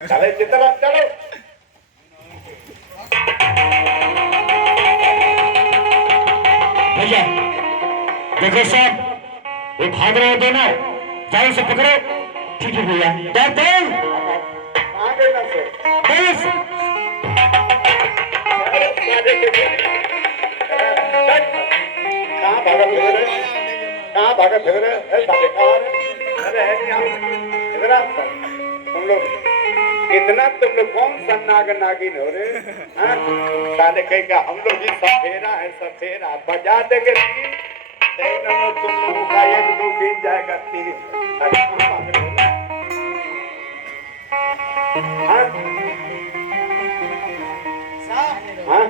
चले चित्र चलो। भैया देखो साहब, वो भाग रहे हो दोनों, जाओ से पकड़ो। ठीक है भैया, जाते कहाँ गए ना सो? बस कहाँ भागा फिर रहे? कहाँ भागा फिर रहे? साले कहाँ आ रहे? अरे है नहीं यहाँ। इधर आ तुम लोग। इतना तुम लोग कौन सा नाग नागिन हो रे? हाँ? साले कहेगा हम लोग ही सफेरा है, सफेरा बजा देंगे तीन। तुम लोगों का एक दो गिन जाएगा तीन। अरे कहाँ भाग रहे हो? हाँ? हाँ?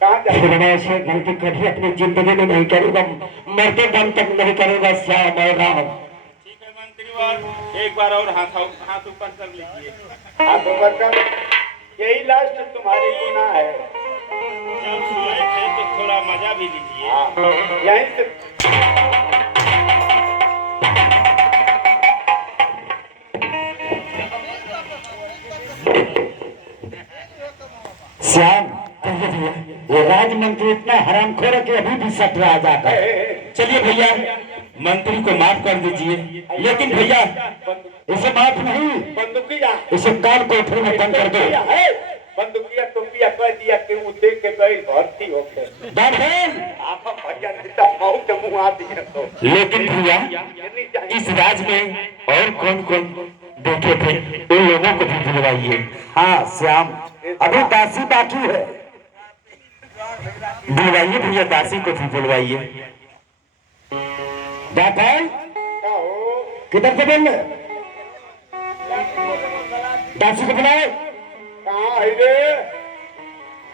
कहाँ जा रहे हो? ऐसे गलती कभी अपनी जिंदगी में नहीं करूंगा, मरते दम तक नहीं करूंगा श्याम और राम। ठीक है मंत्री, एक बार और हाथ ऊपर कर लीजिए। हाथ ऊपर कर। यही लास्ट तुम्हारी गुनाह है। जब सोए थे तो थोड़ा मजा भी लीजिए। हाँ, यहीं से श्याम कहिए भैया, ये राजमंत्री इतना हरामखोर है कि अभी भी सट रहा जाता है। चलिए भैया, मंत्री को माफ कर दीजिए, लेकिन भैया इसे माफ नहीं, बंदूकिया इसे काल कोठरी में बंद कर दो। है। बंदूकिया टोपिया कह दिया कि वो देख के गई भर्ती हो गए। दाखिल। आप भैया नेता बहुत मुँह आती है तो। लेकिन भैया इस राज में और कौन कौन देखे थे उन लोगों को भी बुलवाइए। हाँ श्याम, अभी दासी बाकी है, बुलवाइए भैया, दासी को भी बुलवाइए। दाखिल। क्या हो? किधर से बोल रहे? दासी को बुलाओ। कहाँ है रे?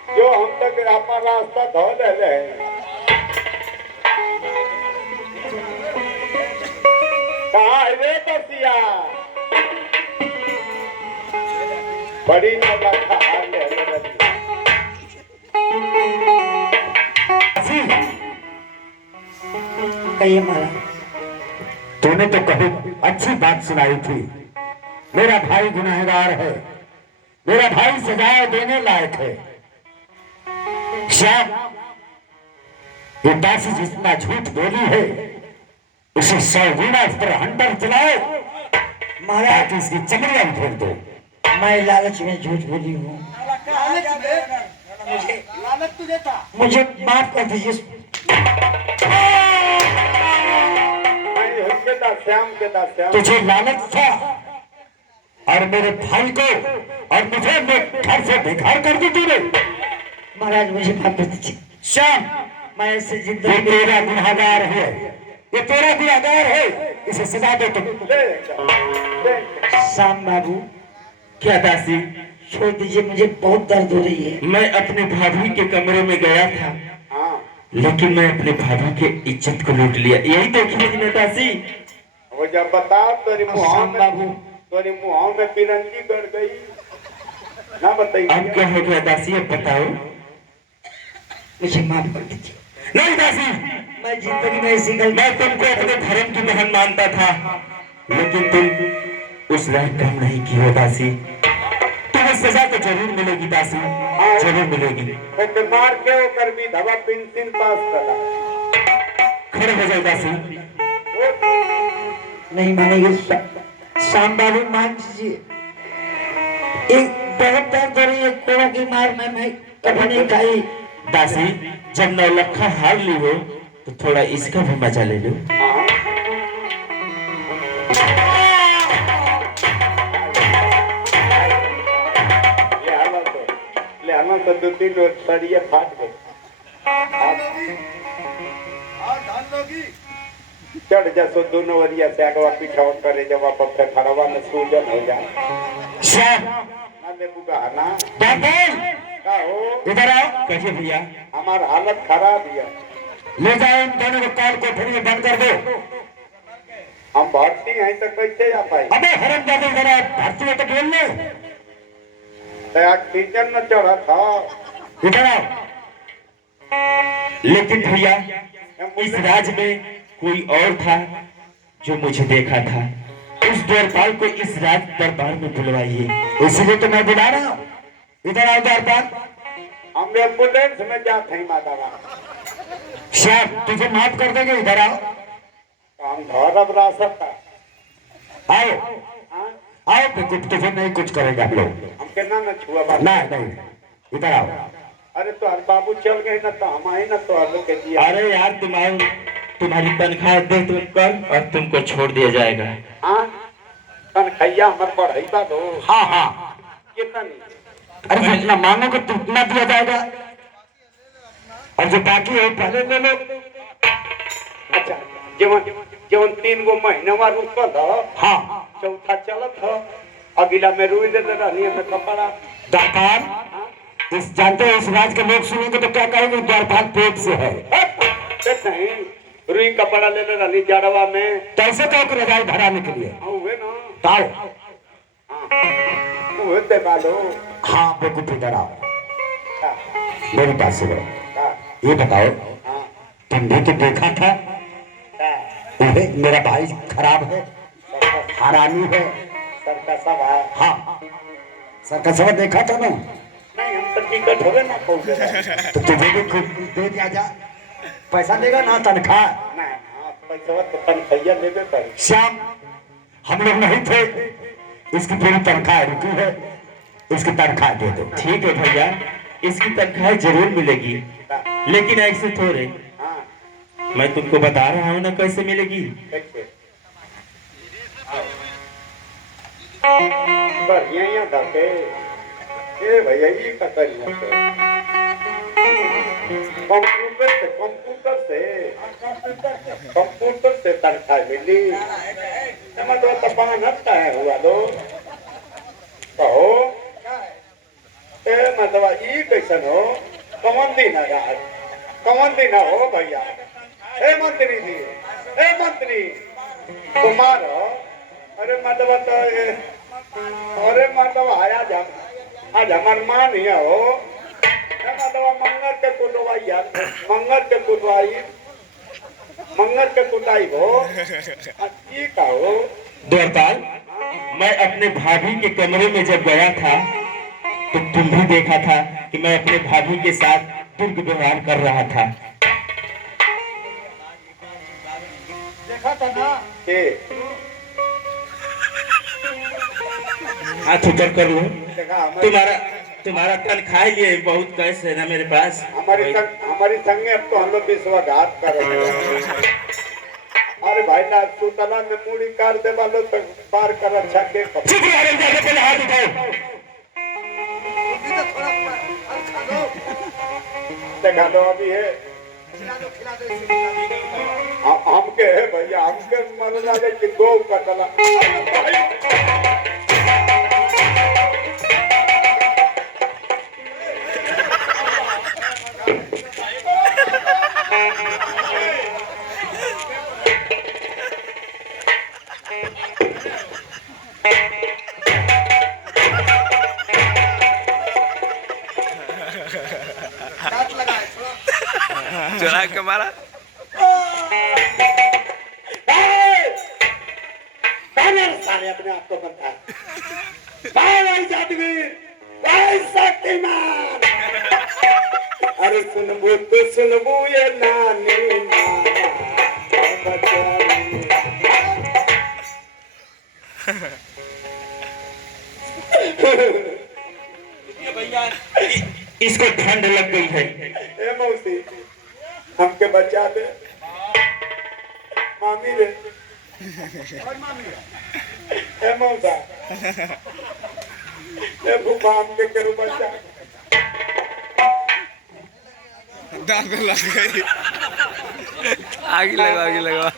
जो हम तक अपना रास्ता धो ले रहे। कहाँ है रे बसिया? बड़ी नौलखा हाल है रे। दासी कहिए महाराज। तूने तो कभी अच्छी बात सुनाई थी, मेरा भाई गुनहगार है, मेरा भाई सजाए देने लायक है। श्याम, ये दासी जितना झूठ बोली है उसे 100 गुना इस पर हंटर चलाओ महाराज, इसकी चमड़ियां फेंक दो। मैं लालच में झूठ बोली हूँ, लालच तुझे था। मुझे माफ कर दीजिए। श्याम के दास श्याम। तुझे लालच था और मेरे भाई को और मुझे घर से बेघर कर दी तूने। महाराज मुझे माफ कर दीजिए। श्याम, मैं ऐसे जिंदगी तेरा गुनहगार है, ये तेरा गुनहगार है, इसे सजा दे तुम। श्याम बाबू। क्या दासी? छोड़ दीजिए, मुझे बहुत दर्द हो रही है। मैं अपने भाभी के कमरे में गया था, हाँ, लेकिन मैं अपने भाभी के इज्जत को लूट लिया। यही देखिए दासी। वो जब बताओ तेरी मुँह में, बाबू तेरी मुँह में पिरंगी गड़ गई ना, बताइए। अब क्या हो गया दासी, अब बताओ। मुझे माफ कर दीजिए। नहीं दासी, मैं जिंदगी में ऐसी गलती, मैं तुमको अपने धर्म की बहन मानता था, लेकिन तुम उस लायक काम नहीं की हो दासी। तुम्हें सजा तो जरूर मिलेगी दासी, जरूर मिलेगी। तो मार के वो कर भी धवा पेंसिल पास करा। खड़े हो जाए दासी। नहीं मानेगी श्याम बाबू, मान लीजिए। एक बहुत दर्द हो रही है, कोड़ों की मार मैं कभी नहीं खाई। दासी, जब नौलखा हार ली हो तो थोड़ा इसका भी मजा ले लो। हाँ, ले आना तो 2-3 और सरिये फाट गए। चढ़ जा सो दोनों वरिया से अगवा पीछा करे, जब आप खड़वा में सूजन हो जाए ना ले बुगा ना। का हो? इधर आओ। कैसे भैया? हमार हालत खराब है। ले जाओ इन दोनों को, काल कोठरी में बंद कर दो। हम भर्ती हैं तो कैसे आ पाए? अबे हरामजादे, इधर आओ। भर्ती हो तो बोल ले। ऑक्सीजन में चढ़ा था। इधर आओ। लेकिन भैया इस राज में कोई और था जो मुझे देखा था, उस द्वारपाल को इस राज दरबार में बुलवाइए। इसीलिए तो मैं बुला रहा हूँ। इधर आओ द्वारपाल। हम एम्बुलेंस में जाते हैं माता श्याम तुझे माफ कर देंगे, इधर आओ। हम घर अब रह सकता। आओ हाँ? आओ, कुछ तुझे नहीं कुछ करेंगे हम लोग। हम कहना न छुआ बात नहीं, इधर आओ। अरे तो हर बाबू चल गए ना तो हम आए ना तो हर के दिया। अरे यार तुम्हारी तनख्वाह दे तुम कर और तुमको छोड़ दिया जाएगा। हाँ तनखैया हमारे पढ़ाई बात हो। हाँ हाँ, कितना नहीं? अरे जितना मांगोगे तो उतना दिया जाएगा, और जो बाकी है पहले ले लो। अच्छा जीवन जीवन 3 गो महीना रुकल हो। हाँ चौथा चलत हो। अगला में रुई दे रही है कपड़ा। द्वारपाल, हाँ? इस जानते हो इस राज के लोग सुनेंगे तो क्या कहेंगे, द्वारपाल पेट से है। नहीं रुई कपड़ा ले रही जड़वा में। कैसे कहो कि रजाई भराने के लिए। हाँ हुए ना। आओ। हाँ हुए दे बालो। हाँ बेकुफ इधर आओ, हाँ, मेरे पास से बड़ो। हाँ, ये बताओ, हाँ, तुम भी तो देखा था हाँ। मेरा भाई खराब है, हरामी है। सर का सब है। हाँ सर का सब देखा था ना। नहीं हम तो टिकट हो गए ना पहुंचे। तो तुझे भी खुद दे दिया जा, पैसा देगा ना तनख्वाह। नहीं हाँ पैसा तो तनखैया लेवे पड़े। श्याम हम लोग नहीं थे, इसकी पूरी तनख्वाह रुकी है, इसकी तनख्वाह दे दो। ठीक है भैया, इसकी तनख्वाह जरूर मिलेगी, लेकिन ऐसे थोड़े। हाँ मैं तुमको बता रहा हूँ ना कैसे मिलेगी। देखिए बढ़िया धके ये भैया ये का करिए कंप्यूटर से तनख्वाह मिली। मतलब तो 5 है हुआ दो कहो ए मतलब ये कैसन हो। कौन दिन है कौन दिन हो भैया। ए मंत्री जी, ए मंत्री कुमार हो। अरे मतलब तो अरे मतलब आया जा आज हमार मान ही हो। मतलब मंगल के कुटवाई यार, मंगल के कुटवाई, मंगल के कुटाई हो। ये का हो द्वारपाल, मैं अपने भाभी के कमरे में जब गया था तो तुम भी देखा था कि मैं अपने भाभी के साथ दुर्व्यवहार कर रहा था। देखा था ना के हाथ ऊपर कर लो। देखा तुम्हारा तनख्वाह लिए बहुत कैश है ना मेरे पास। हमारी संगे अब तो हम लोग विश्वासघात कर रहे हैं। अरे भाई ना सुतला में मूड़ी काट दे वालों तो पार कर अच्छा के पहले हाथ उठाओ। देखा दो अभी है हमके है भैया हमके मन लगे कि 2 कटला। चुरा के मारा। साले अपने आप को बनता भाई जादूगर भाई शक्तिमान। अरे सुनबू तो सुनबू ये नानी भैया इसको ठंड लग गई है। ए मौसी हमके बचा दे। मामी रे ए मौसा ए भूपा हमके करू बचा। दाग लग गई। आगे लगा आगे लगा।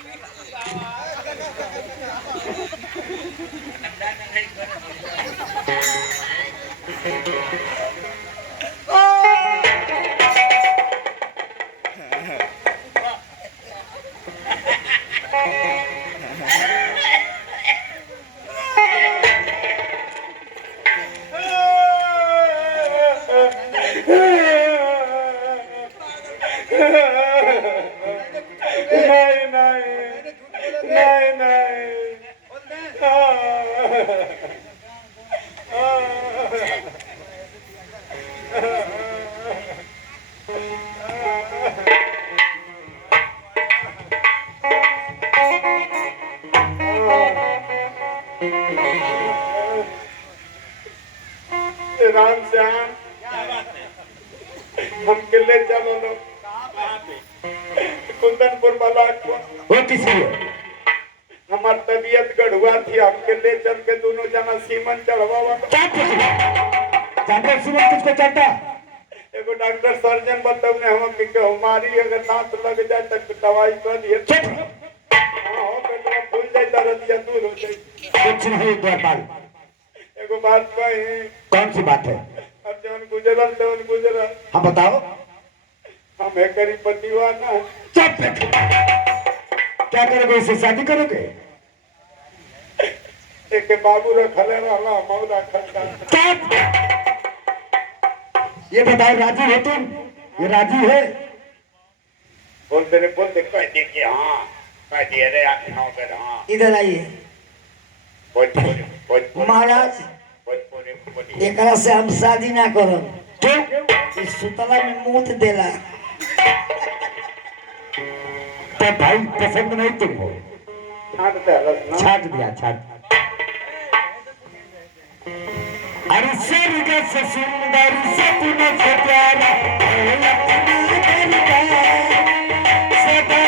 नहीं नहीं नहीं नहीं राम श्याम हमके ले चलो लो कुंदनपुर वाला को वो किसी हमार तबीयत गढ़ुआ थी हमके ले चल के दोनों जना सीमन चढ़वा डॉक्टर सुमन किसको चलता एगो डॉक्टर सर्जन बताऊने हम कि हमारी अगर दांत लग जाए तो दवाई कर दिए हां पेटवा फूल जाए दर्द या दूर हो जाए कुछ नहीं द्वारपाल एगो बात कही कौन सी बात है अब जौन गुजरल तौन गुजरल हाँ बताओ हम एकरी पतिवा ना चुप क्या करोगे इससे शादी करोगे एक बाबू रखले रहला मौला खंडा चुप ये बताओ राजी हो तुम ये राजी है बोल दे कह दे कि हां कह दिए रे 8-9 बेर हां इधर आइए भोजपुरी महाराज भोजपुरी एकरा से हम शादी ना करो क्यों इस सुतला में मूत देला तो भाई पसंद नहीं तुमको छाट दे रस ना छाट दिया छाट अरे स्वर्ग से सुंदर सपना से प्यारा सदा